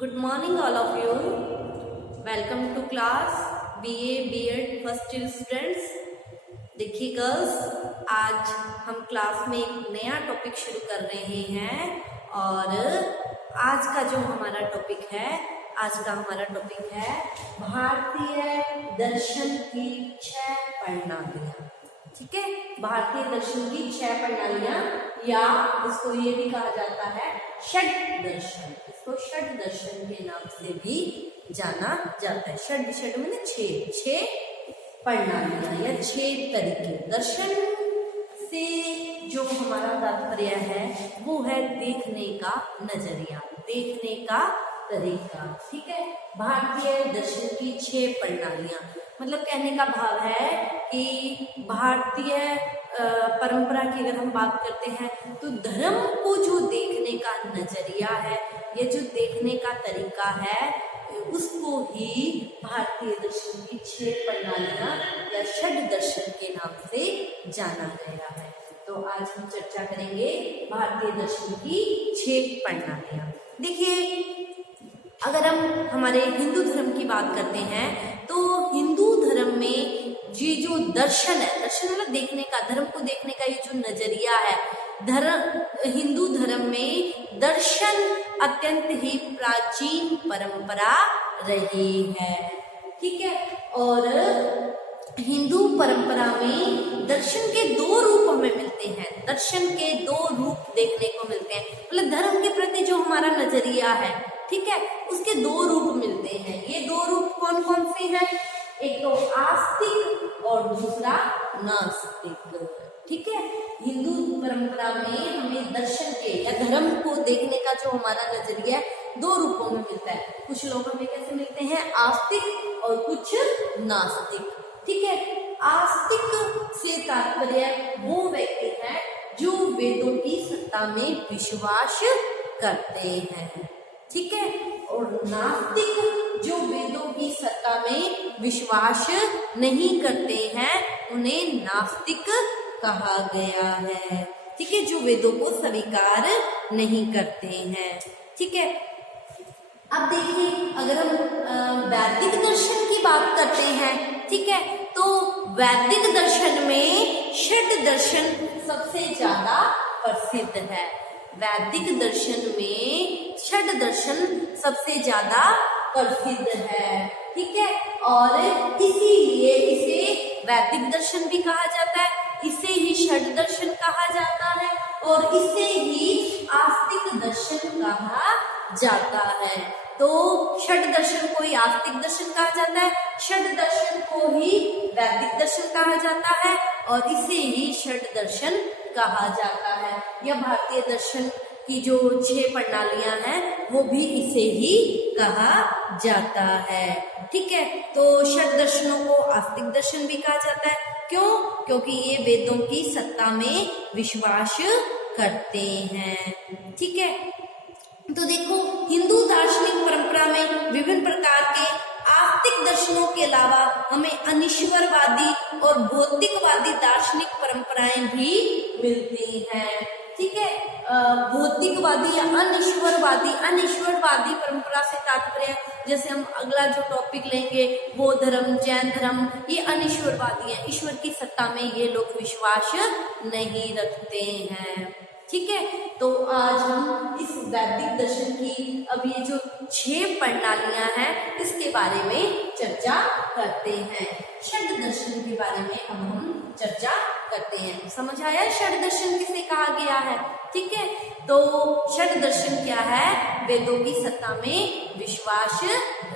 Good morning all of you. Welcome to class BA B.Ed first year students. देखिए girls, आज हम class में एक नया टॉपिक शुरू कर रहे हैं और आज का जो हमारा टॉपिक है भारतीय दर्शन की 6 प्रणालियां। ठीक है, भारतीय दर्शन की 6 प्रणालियां, या इसको ये भी कहा जाता है षड दर्शन। इसको षड दर्शन के नाम से भी जाना जाता है। षड में 6 प्रणालियां या 6 तरीके। दर्शन से जो हमारा तात्पर्य है वो है देखने का नजरिया, देखने का तरीका। ठीक है, भारतीय दर्शन की 6 प्रणालियां, मतलब कहने का भाव है कि भारतीय परंपरा की अगर हम बात करते हैं तो धर्म को जो देखने का नजरिया है, ये जो देखने का तरीका है, उसको ही भारतीय दर्शन की 6 प्रणालियां या षड दर्शन के नाम से जाना गया है। तो आज हम चर्चा करेंगे भारतीय दर्शन की 6 प्रणालियां। देखिए, अगर हम हमारे हिंदू धर्म की बात करते हैं तो हिंदू धर्म में ये जो दर्शन है, दर्शन मतलब देखने का, धर्म को देखने का ये जो नजरिया है, हिंदू धर्म में दर्शन अत्यंत ही प्राचीन परंपरा रही है। ठीक है, और हिंदू परंपरा में दर्शन के 2 रूप हमें मिलते हैं। दर्शन के 2 रूप देखने को मिलते हैं, मतलब धर्म के प्रति जो हमारा नजरिया है, ठीक है, उसके 2 रूप मिलते हैं। ये 2 रूप कौन कौन से हैं? एक तो आस्तिक और दूसरा नास्तिक। ठीक है, हिंदू परंपरा में हमें दर्शन के या धर्म को देखने का जो हमारा नजरिया है 2 रूपों में मिलता है। कुछ लोग हमें कैसे मिलते हैं? आस्तिक और कुछ नास्तिक। ठीक है, आस्तिक से तात्पर्य वो व्यक्ति है जो वेदों की सत्ता में विश्वास करते हैं। ठीक है, और नास्तिक जो वेदों की सत्ता में विश्वास नहीं करते हैं, उन्हें नास्तिक कहा गया है। ठीक है, जो वेदों को स्वीकार नहीं करते हैं। ठीक है, अब देखिए, अगर हम वैदिक दर्शन की बात करते हैं, ठीक है, तो वैदिक दर्शन में षड दर्शन सबसे ज्यादा प्रसिद्ध है। वैदिक दर्शन में षड दर्शन सबसे ज्यादा प्रसिद्ध है। ठीक है, और इसीलिए इसे वैदिक दर्शन भी कहा जाता है, इसे ही षड दर्शन कहा जाता है और इसे ही आस्तिक दर्शन कहा जाता है। तो षड दर्शन को ही आस्तिक दर्शन कहा जाता है, षड दर्शन को ही वैदिक दर्शन कहा जाता है और इसे ही षड दर्शन कहा जाता है। यह भारतीय दर्शन की जो 6 प्रणालियां हैं वो भी इसे ही कहा जाता है। ठीक है, तो षड दर्शनों को आस्तिक दर्शन भी कहा जाता है। क्यों? क्योंकि ये वेदों की सत्ता में विश्वास करते हैं। ठीक है, तो देखो, हिंदू दार्शनिक परंपरा में विभिन्न प्रकार के आस्तिक दर्शनों के अलावा हमें अनिश्वरवादी और भौतिकवादी दार्शनिक परंपराएं भी मिलती हैं। ठीक है, भौतिकवादी या अनिश्वरवादी परंपरा से तात्पर्य, जैसे हम अगला जो टॉपिक लेंगे बौद्ध धर्म, जैन धर्म, ये अनिश्वरवादी है। ईश्वर की सत्ता में ये लोग विश्वास नहीं रखते हैं। ठीक है, तो आज हम इस वैदिक दर्शन की अब ये जो 6 प्रणालियां हैं इसके बारे में चर्चा करते हैं। षड दर्शन के बारे में अब हम चर्चा करते हैं। समझ आया षड दर्शन किसे कहा गया है? ठीक है, तो षड दर्शन क्या है? वेदों की सत्ता में विश्वास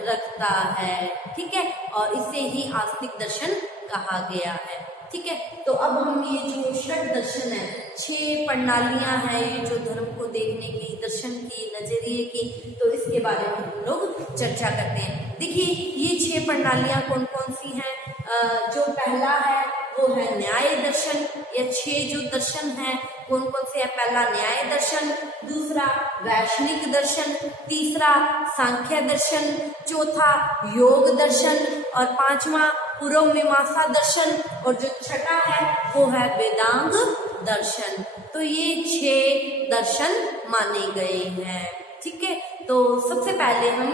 रखता है। ठीक है, और इसे ही आस्तिक दर्शन कहा गया है। ठीक है, तो अब हम ये जो षड दर्शन है, 6 प्रणालियां हैं ये जो धर्म को देखने की, दर्शन की, नजरिए की, तो इसके बारे में हम लोग चर्चा करते हैं। देखिए, ये 6 प्रणालियां कौन कौन सी हैं? जो पहला है वो है न्याय दर्शन। ये 6 जो दर्शन हैं कौन कौन से है? पहला न्याय दर्शन, दूसरा वैष्णिक दर्शन, तीसरा सांख्य दर्शन, चौथा योग दर्शन और 5वां पूर्व मीमांसा दर्शन, और जो 6ठा है वो है वेदांग दर्शन। तो ये 6 दर्शन माने गए हैं। ठीक है, तो सबसे पहले हम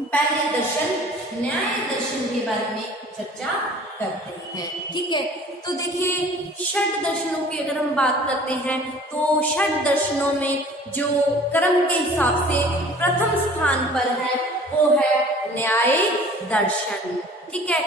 पहले दर्शन न्याय दर्शन के बारे में चर्चा करते हैं। ठीक है, तो देखिए षड दर्शनों की अगर हम बात करते हैं तो षड दर्शनों में जो कर्म के हिसाब से प्रथम स्थान पर है वो है न्याय दर्शन। ठीक है,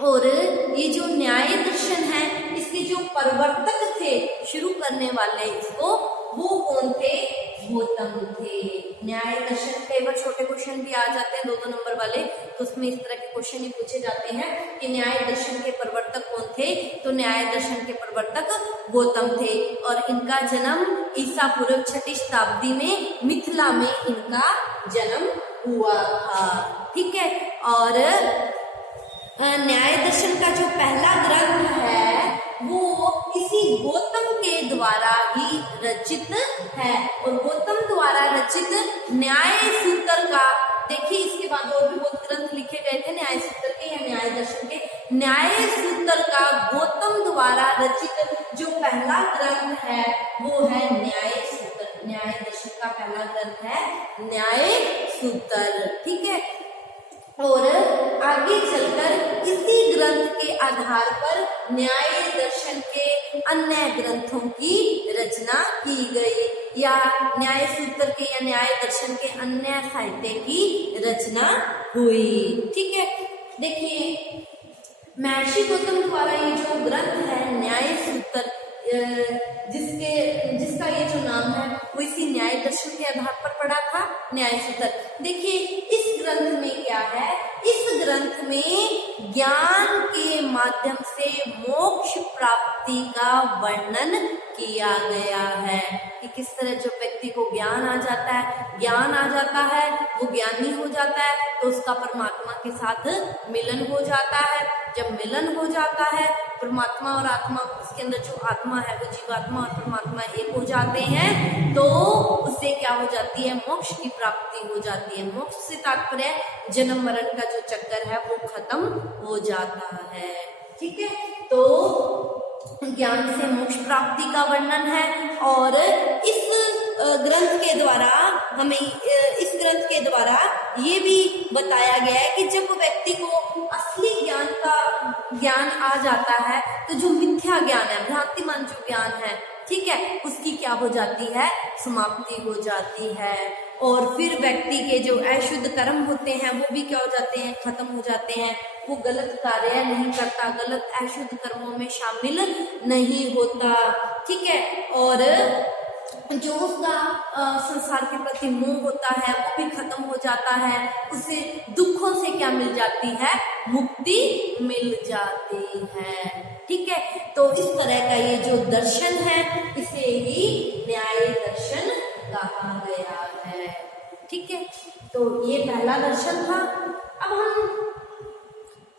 और ये जो न्याय दर्शन है इसके जो प्रवर्तक थे, शुरू करने वाले इसको, वो कौन थे? गौतम थे। न्याय दर्शन कई बार छोटे क्वेश्चन भी आ जाते हैं 2-2 नंबर वाले, तो उसमें इस तरह के क्वेश्चन ही पूछे जाते हैं कि न्याय दर्शन के प्रवर्तक कौन थे? तो न्याय दर्शन के प्रवर्तक गौतम थे और इनका जन्म ईसा पूर्व 6वीं शताब्दी में मिथिला में इनका जन्म हुआ था। ठीक है, और न्याय दर्शन का जो पहला ग्रंथ है वो इसी गौतम के द्वारा ही रचित है, और गौतम द्वारा रचित न्याय सूत्र का, देखिए इसके बाद और भी बहुत ग्रंथ लिखे गए थे न्याय सूत्र के या न्याय दर्शन के। न्याय सूत्र का गौतम द्वारा रचित जो पहला ग्रंथ है वो है न्याय सूत्र। न्याय दर्शन का पहला ग्रंथ है न्याय सूत्र। ठीक है, और आगे चलकर इसी ग्रंथ के आधार पर न्याय दर्शन के अन्य ग्रंथों की रचना की गई, या न्याय सूत्र के या न्याय दर्शन के अन्य साहित्य की रचना हुई। ठीक है, देखिए महर्षि गौतम द्वारा ये जो ग्रंथ है न्याय सूत्र, जिसका ये जो नाम है वो इसी न्याय दर्शन के आधार पर पड़ा था, न्याय सूत्र। देखिए इस ग्रंथ में क्या है, इस ग्रंथ में ज्ञान के माध्यम से मोक्ष प्राप्ति का वर्णन किया गया है कि किस तरह जो व्यक्ति को ज्ञान आ जाता है, वो ज्ञानी हो जाता है तो उसका परमात्मा के साथ मिलन हो जाता है। जब मिलन हो जाता है परमात्मा और आत्मा, उसके अंदर जो आत्मा है वो जीवात्मा और परमात्मा एक हो जाते हैं, तो उससे क्या हो जाती है? मोक्ष की प्राप्ति हो जाती है। मोक्ष से तात्पर्य जन्म मरण का जो चक्कर है वो खत्म हो जाता है। ठीक है, तो ज्ञान से मोक्ष प्राप्ति का वर्णन है, और इस ग्रंथ के द्वारा हमें इस ग्रंथ के द्वारा ये भी बताया गया है कि जब व्यक्ति को असली ज्ञान आ जाता है तो जो मिथ्या ज्ञान है, भ्रांतिमान जो ज्ञान है, ठीक है, उसकी क्या हो जाती है? समाप्ति हो जाती है, और फिर व्यक्ति के जो अशुद्ध कर्म होते हैं वो भी क्या हो जाते हैं? खत्म हो जाते हैं। वो गलत कार्य नहीं करता, गलत अशुद्ध कर्मों में शामिल नहीं होता। ठीक है, और जो उसका संसार के प्रति मोह होता है वो भी खत्म हो जाता है। उसे दुखों से क्या मिल जाती है? मुक्ति मिल जाती है। ठीक है, तो इस तरह का ये जो दर्शन है इसे ही न्याय दर्शन कहा गया है। ठीक है, तो ये पहला दर्शन था। अब हम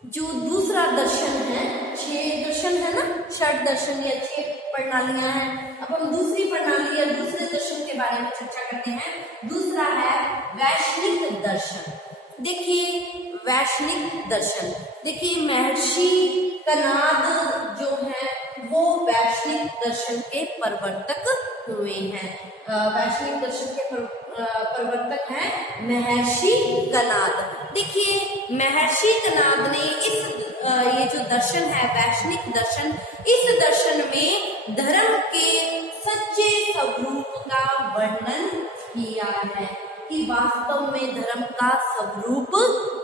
जो दूसरा दर्शन है, 6 दर्शन है ना, षड दर्शन या 6 प्रणालियां हैं। अब हम दूसरी प्रणाली या दूसरे दर्शन के बारे में चर्चा करते हैं। दूसरा है वैष्णिक दर्शन। देखिए वैष्णिक दर्शन, देखिए महर्षि कनाद जो है वो वैष्णिक दर्शन के प्रवर्तक हुए हैं। वैष्णिक दर्शन के प्रवर्तक हैं महर्षि कनाद। देखिए महर्षि कनाद ने ये जो दर्शन है वैष्णिक दर्शन, इस दर्शन में धर्म के सच्चे स्वरूप का वर्णन किया है कि वास्तव में धर्म का स्वरूप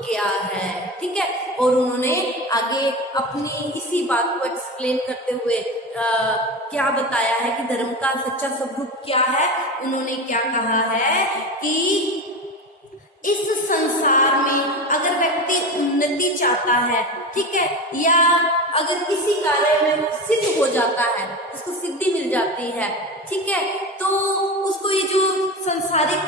क्या है। ठीक है, और उन्होंने आगे अपनी इसी बात को एक्सप्लेन करते हुए क्या बताया है कि धर्म का सच्चा स्वरूप क्या है। उन्होंने क्या कहा है कि इस संसार में अगर व्यक्ति उन्नति चाहता है, ठीक है, या अगर किसी कार्य में सिद्ध हो जाता है, उसको सिद्धि मिल जाती है, ठीक है, तो उसको ये जो संसारिक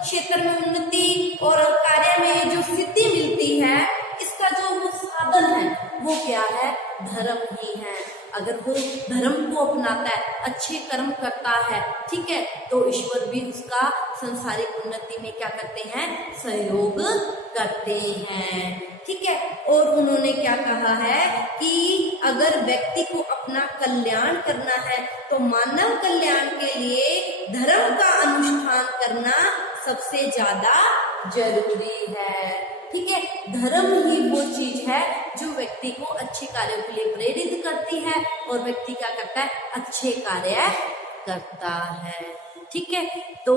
क्षेत्र में उन्नति और कार्य में जो सिद्धि मिलती है, इसका जो वो साधन है वो क्या है? धर्म ही है। अगर वो धर्म को अपनाता है, अच्छे कर्म करता है, ठीक है, तो ईश्वर भी उसका संसारिक उन्नति में क्या करते हैं? सहयोग करते हैं। ठीक है, और उन्होंने क्या कहा है कि अगर व्यक्ति को अपना कल्याण करना है तो मानव कल्याण के लिए धर्म का अनुष्ठान करना सबसे ज्यादा जरूरी है। ठीक है, धर्म ही वो चीज है जो व्यक्ति को अच्छे कार्यों के लिए प्रेरित करती है और व्यक्ति क्या करता है, अच्छे कार्य करता है। ठीक है, तो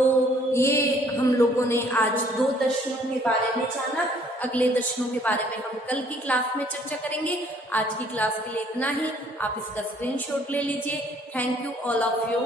ये हम लोगों ने आज 2 दर्शनों के बारे में जाना। अगले दर्शनों के बारे में हम कल की क्लास में चर्चा करेंगे। आज की क्लास के लिए इतना ही। आप इसका स्क्रीनशॉट ले लीजिए। Thank you all of you.